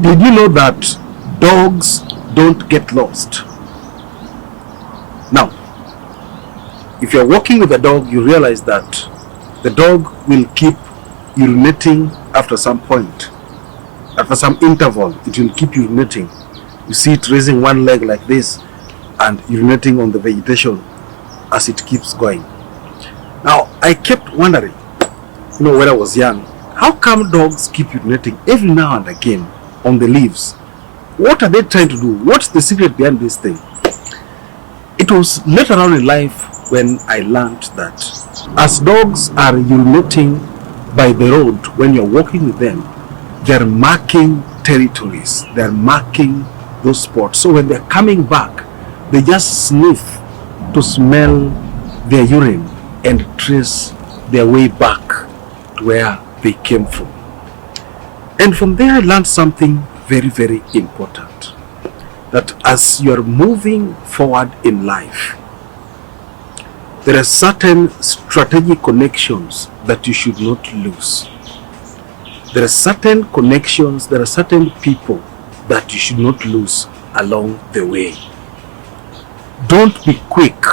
Did you know that dogs don't get lost? Now, if you're walking with a dog, you realize that the dog will keep urinating after some point. After some interval, it will keep urinating. You see it raising one leg like this and urinating on the vegetation as it keeps going. Now, I kept wondering, when I was young, how come dogs keep urinating every now and again on the leaves? What are they trying to do? What's the secret behind this thing? It was later on in life when I learned that as dogs are urinating by the road when you're walking with them, they're marking territories, they're marking those spots. So when they're coming back, they just sniff to smell their urine and trace their way back to where they came from. And from there I learned something very, very important. That as you're moving forward in life, there are certain strategic connections that you should not lose. There are certain connections, there are certain people that you should not lose along the way. Don't be quick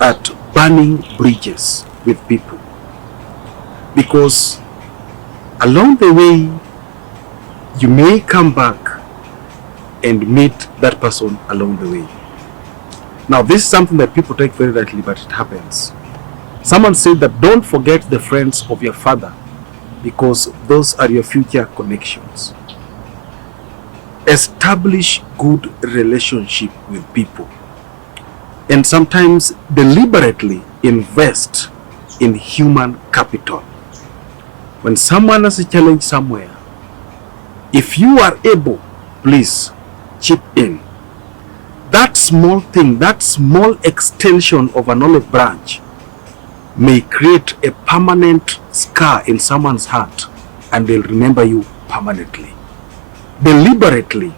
at burning bridges with people, because along the way you may come back and meet that person along the way. Now, this is something that people take very lightly, but it happens. Someone said that don't forget the friends of your father, because those are your future connections. Establish good relationship with people, and sometimes deliberately invest in human capital. When someone has a challenge somewhere, if you are able, please chip in. That small thing, that small extension of an olive branch may create a permanent scar in someone's heart, and they'll remember you permanently. Deliberately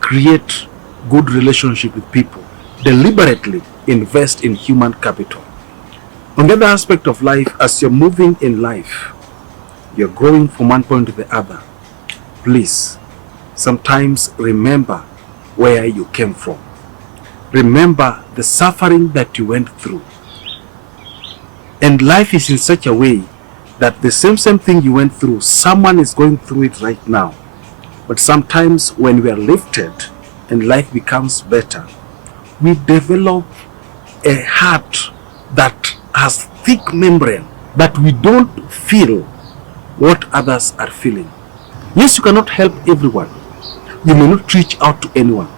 create good relationship with people. Deliberately invest in human capital. On the other aspect of life, as you're moving in life, you're growing from one point to the other, please sometimes remember where you came from. Remember the suffering that you went through. And life is in such a way that the same thing you went through, someone is going through it right now. But sometimes when we are lifted and life becomes better, we develop a heart that has thick membrane, that we don't feel what others are feeling. Yes, you cannot help everyone. You may not reach out to anyone.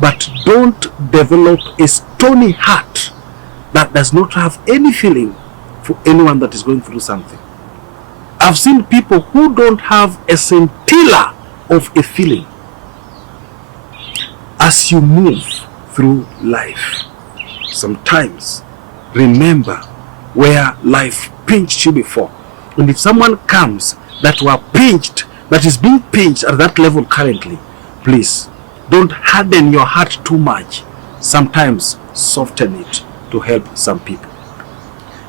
But don't develop a stony heart that does not have any feeling for anyone that is going through something. I've seen people who don't have a scintilla of a feeling. As you move through life, sometimes remember where life pinched you before. And if someone comes that were pinched, that is being pinched at that level currently, please don't harden your heart too much. Sometimes soften it to help some people.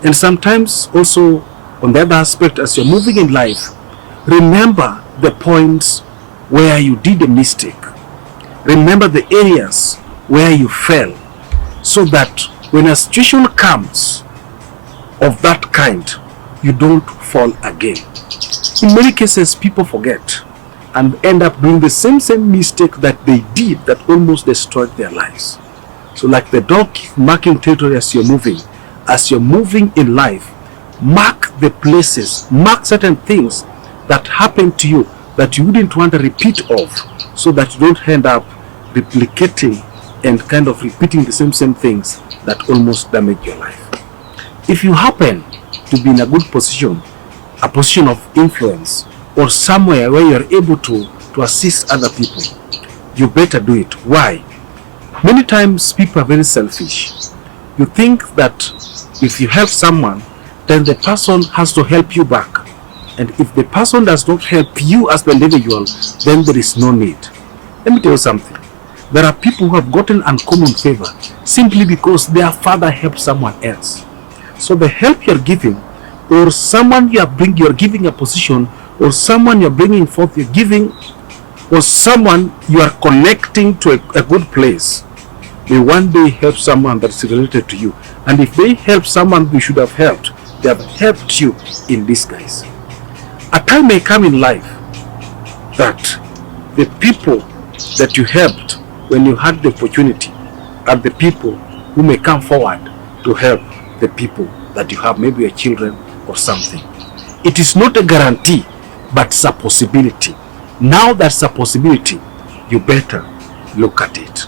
And sometimes also, on the other aspect, as you're moving in life, remember the points where you did a mistake. Remember the areas where you fell, so that when a situation comes of that kind, you don't fall again. In many cases, people forget and end up doing the same mistake that they did that almost destroyed their lives. So like the dog marking territory as you're moving in life, mark the places, mark certain things that happened to you that you wouldn't want a repeat of, so that you don't end up replicating and kind of repeating the same things that almost damage your life. If you happen to be in a good position, a position of influence, or somewhere where you're able to assist other people, you better do it. Why? Many times people are very selfish. You think that if you help someone, then the person has to help you back. And if the person does not help you as the individual, then there is no need. Let me tell you something. There are people who have gotten uncommon favor simply because their father helped someone else. So the help you're giving, or someone you're giving a position, or someone you're bringing forth, you're giving or someone you are connecting to a good place may one day help someone that's related to you. And if they help someone you should have helped, they have helped you in disguise. A time may come in life that the people that you helped when you had the opportunity are the people who may come forward to help the people that you have, maybe your children or something. It is not a guarantee, but it's a possibility. Now that's a possibility, you better look at it.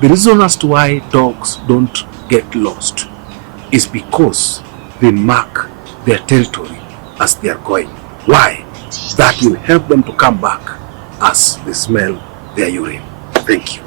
The reason as to why dogs don't get lost is because they mark their territory as they are going. Why? That will help them to come back as they smell their urine. Thank you.